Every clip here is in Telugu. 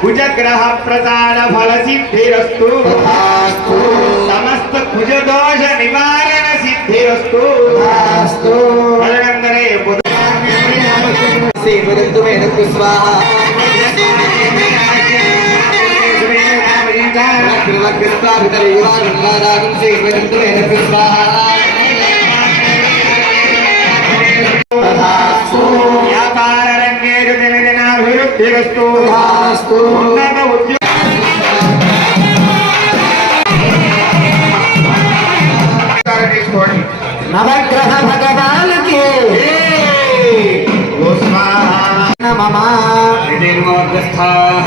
కుజగ్రహ ప్రసాద ఫల సిద్ధిరస్తు సమస్త కుజదోష నివారణ సిద్ధిరస్తు బలగంధరే దినదినాభివృద్ధిరస్తు ఉన్నత ఉద్యోగ తీసుకోండి నవగ్రహ భగవానికి. ఓ స్వాహా. మమ హరిదేర్మోర్గస్థాః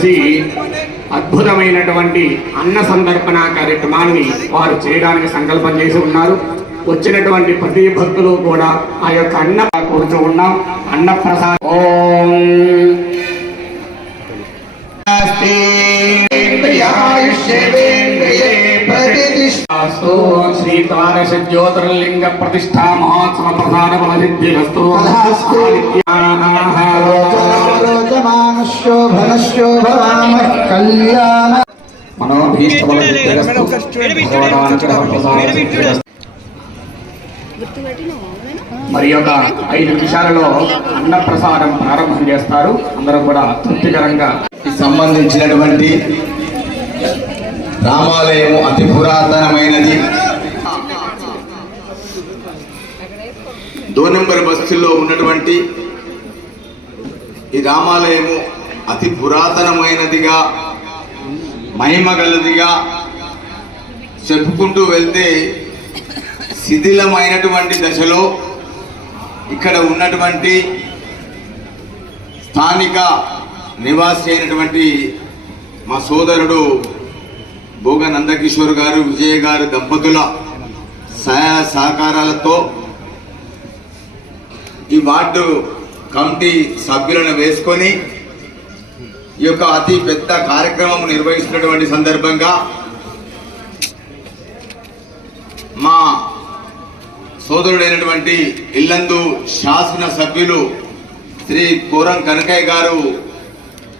కలిసి అద్భుతమైనటువంటి అన్న సందర్పణ కార్యక్రమాన్ని వారు చేయడానికి సంకల్పం చేసి ఉన్నారు. వచ్చినటువంటి ప్రతి భక్తులు కూడా ఆ యొక్క అన్న కోరుతూ ఉన్నాం. అన్న ప్రసాద. ఓం అస్తు శ్రీ తారక జ్యోతిర్లింగ ప్రతిష్టా మహోత్సవ ప్రధాన కళ్యాణ. మరి యొక్క ఐదు నిమిషాలలో అన్న ప్రసాదం ప్రారంభం చేస్తారు. అందరూ కూడా తృప్తికరంగా. సంబంధించినటువంటి రామాలయము అతి పురాతనమైనది. దో నెంబర్ బస్సుల్లో ఉన్నటువంటి ఈ రామాలయము అతి పురాతనమైనదిగా మహిమగలదిగా చెప్పుకుంటూ వెళ్తే శిథిలమైనటువంటి దశలో ఇక్కడ ఉన్నటువంటి స్థానిక నివాసి అయినటువంటి మా సోదరుడు భోగ నందకిషోర్ గారు విజయ్ గారు దంపతుల సహాయ సహకారాలతో ఈ వార్డు కమిటీ సభ్యులను వేసుకొని ఈ యొక్క అతి పెద్ద కార్యక్రమం నిర్వహిస్తున్నటువంటి సందర్భంగా మా సోదరుడైనటువంటి ఇల్లందు శాసన సభ్యులు శ్రీ కోరం కనకయ్య గారు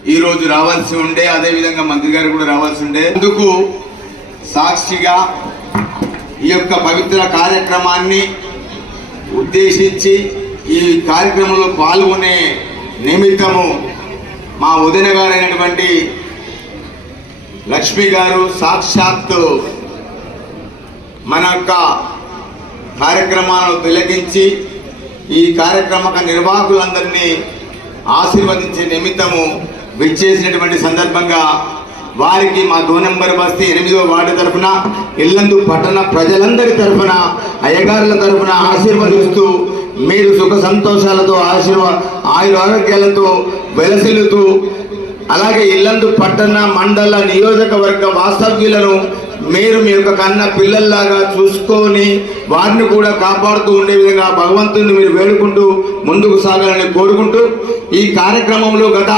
ఈ రోజు రావాల్సి ఉండే అదేవిధంగా మంత్రి గారు కూడా రావాల్సి ఉండే. అందుకు సాక్షిగా ఈ యొక్క పవిత్ర కార్యక్రమాన్ని ఉద్దేశించి ఈ కార్యక్రమంలో పాల్గొనే నిమిత్తము మా ఉదయన గారైనటువంటి లక్ష్మి గారు సాక్షాత్తు మన యొక్క కార్యక్రమాలను తిలకించి ఈ కార్యక్రమ నిర్వాహకులందరినీ ఆశీర్వదించే నిమిత్తము విచ్చేసినటువంటి సందర్భంగా వారికి మా దో నెంబర్ బస్తీ ఎనిమిదో వార్డు తరఫున ఇల్లందు పట్టణ ప్రజలందరి తరఫున అయ్యగారుల తరఫున ఆశీర్వదిస్తూ మీరు సుఖ సంతోషాలతో ఆశీర్వా ఆయుర ఆరోగ్యాలతో వెలసిల్లుతూ అలాగే ఇల్లందు పట్టణ మండల నియోజకవర్గ వాస్తవ్యులను మీరు మీ యొక్క కన్న పిల్లల్లాగా చూసుకొని వారిని కూడా కాపాడుతూ ఉండే విధంగా భగవంతుని మీరు వేడుకుంటూ ముందుకు సాగాలని కోరుకుంటూ ఈ కార్యక్రమంలో గత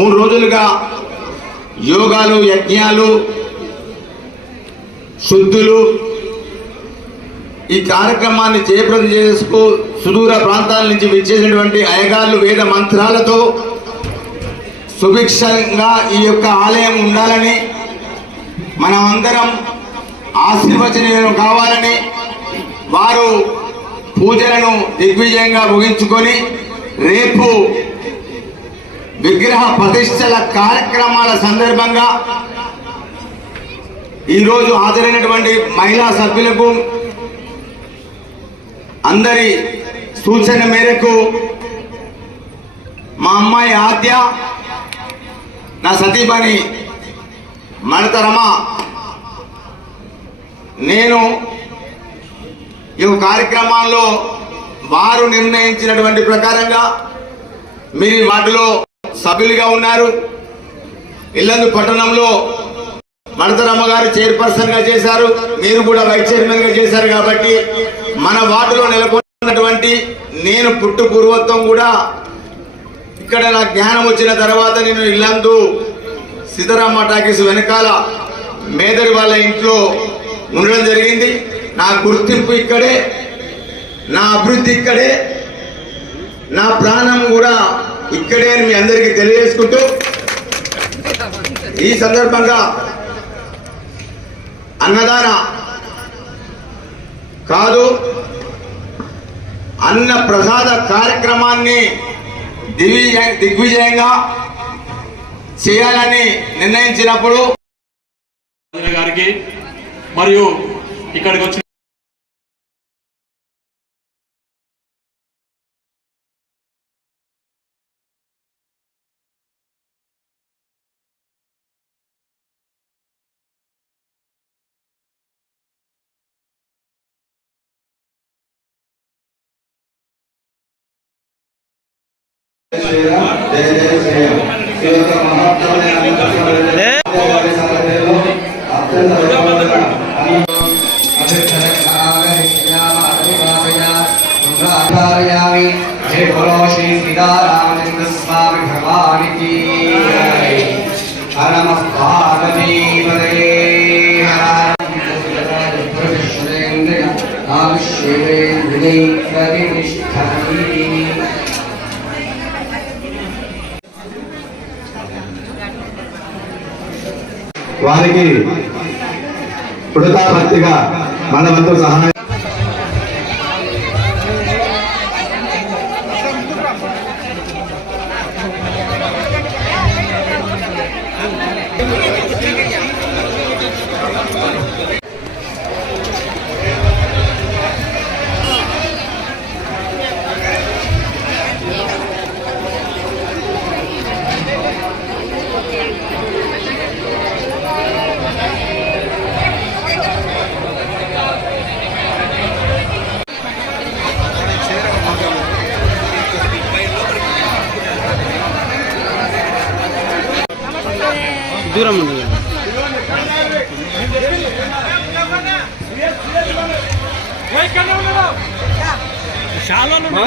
మూడు రోజులుగా యోగాలు యజ్ఞాలు శుద్ధులు ఈ కార్యక్రమాన్ని జయప్రదం చేసుకు సుదూర ప్రాంతాల నుంచి విచ్చేసినటువంటి అయగాళ్ళు వేద మంత్రాలతో సుభిక్షంగా ఈ యొక్క ఆలయం ఉండాలని మనమందరం ఆశీర్వచనీయం కావాలని వారు పూజలను దిగ్విజయంగా ముగించుకొని రేపు విగ్రహ ప్రతిష్టల కార్యక్రమాల సందర్భంగా ఈరోజు హాజరైనటువంటి మహిళా సభ్యులకు అందరి సూచన మేరకు మా అమ్మాయి ఆద్య నా సతీపని మణతరమ నేను ఈ కార్యక్రమాల్లో వారు నిర్ణయించినటువంటి ప్రకారంగా మీరు వాటిలో సభ్యులుగా ఉన్నారు. ఇల్లందు పట్టణంలో మడతరమ్మ గారు చైర్పర్సన్గా చేశారు. మీరు కూడా వైస్ చైర్మన్గా చేశారు కాబట్టి మన వార్డులో నెలకొన్నటువంటి నేను పుట్టు పూర్వత్వం కూడా ఇక్కడ నా జ్ఞానం వచ్చిన తర్వాత నేను ఇల్లందు సీతారామ టాకీస్ వెనకాల మేదరి వాళ్ళ ఇంట్లో ఉండడం జరిగింది. నా గుర్తింపు ఇక్కడే నా అభివృద్ధి ఇక్కడే నా ప్రాణం కూడా ఇక్కడే మీ అందరికీ తెలియజేసుకుంటూ ఈ సందర్భంగా అన్నదాన కాదు అన్న ప్రసాద కార్యక్రమాన్ని దివి దిగ్విజయంగా చేయాలని నిర్ణయించినప్పుడు గారికి మరియు ఇక్కడికి వచ్చిన जय వారికి కృతాభక్తిగా మనమంతా సహాయం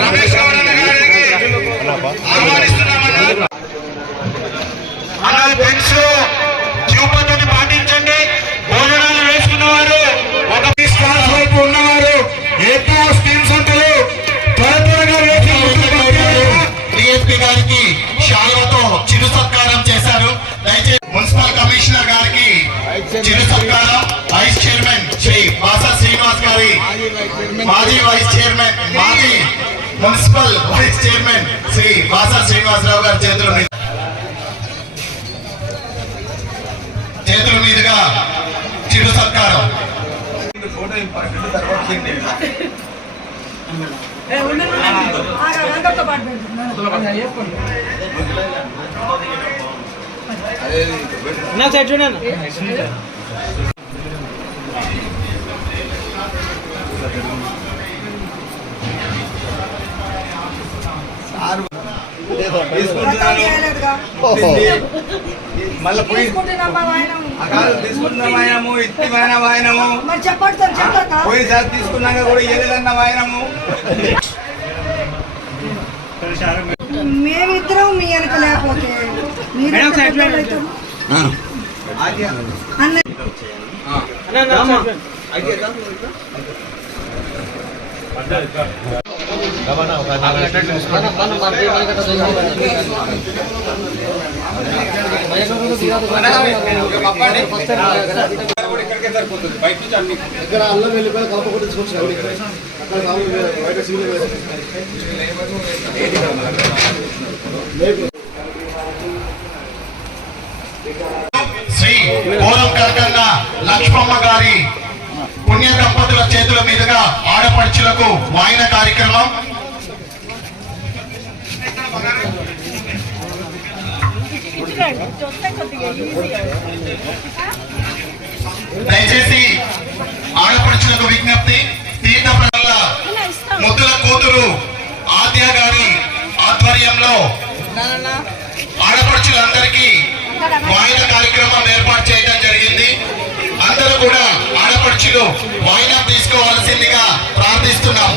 రమేష్ గౌడ్ గారికి ఆహ్వానిస్తున్నామన్నా municipal vice chairman Shri Vasa Srinivasarao గారి చేతుల మీద చేతుల మీదుగా చిరు సత్కారం. నా సైడ్ చూడండి మళ్ళీ పోయి తీసుకుంటున్నామా వాయనం? కాదు తీసుకుంటున్న వాయనము ఇత్తిమైన వాయనము మరి చెప్పండి సార్ చెప్తాను పోయినసారి తీసుకున్నాక కూడా ఏదన్నా వాయనము మేమిద్దరం మీ వెనక లేకపోతే మీరు మేడం, ఎట్లా సైడ్ చూడండి. అవుతారు? అన్న శ్రీ కోరం కర్కన్న లక్ష్మమ్మ గారి పుణ్య దంపతుల చేతుల మీదుగా ఆడపడుచులకు వాయిన కార్యక్రమం. దయచేసి ఆడపడుచులకు విజ్ఞప్తి తీర్థ ప్రజల ముద్దుల కూతురు ఆద్య గారి ఆధ్వర్యంలో ఆడపడుచులందరికీ వాయిన కార్యక్రమం ఏర్పాటు చేయడం జరిగింది. అందరూ కూడా ఆడపడుచులు వాయిన తీసుకోవాల్సిందిగా ప్రార్థిస్తున్నాం.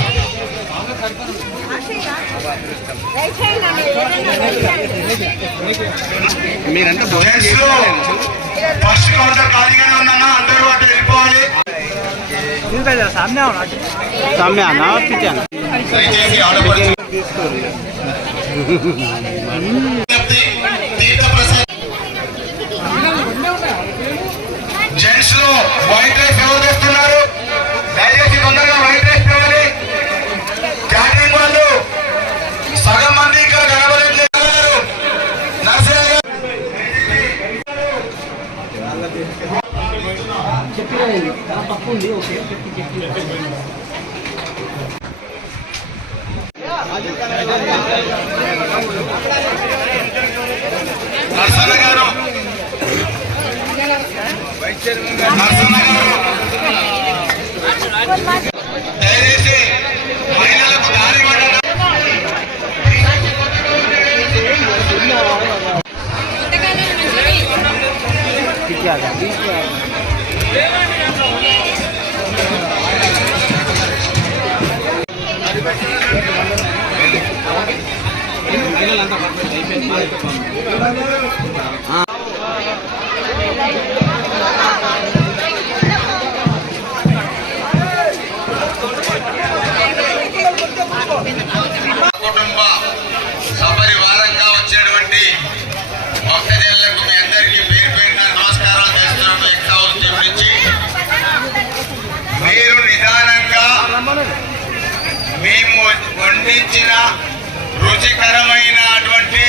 లో ఫస్ట్ కౌంటర్ ఖాళీగానే ఉందన్నా అందరూ అటు వెళ్ళిపోవాలి. జెంట్స్ వైట్ రైస్ ఎవరు తెస్తున్నారు? దయచేసి తొందరగా వైట్ రైస్ తేవాలి. క్యాటరింగ్ వాళ్ళు సగం మంది ఇక్కడ కనబడట్లేదు నర్సరీ గారు నర్సన్న గారు నర్సన్న గారు దయచేసి మహిళలకు దారి కుటుంబ సపరివారంగా వచ్చేటువంటి భక్తజనులకు మీ అందరికీ పేరు పేరున నమస్కారాలు చేస్తున్నాం. ఎక్స్ హౌస్ టీం మీరు నిదానంగా మేము వండించిన రుచికరమైనటువంటి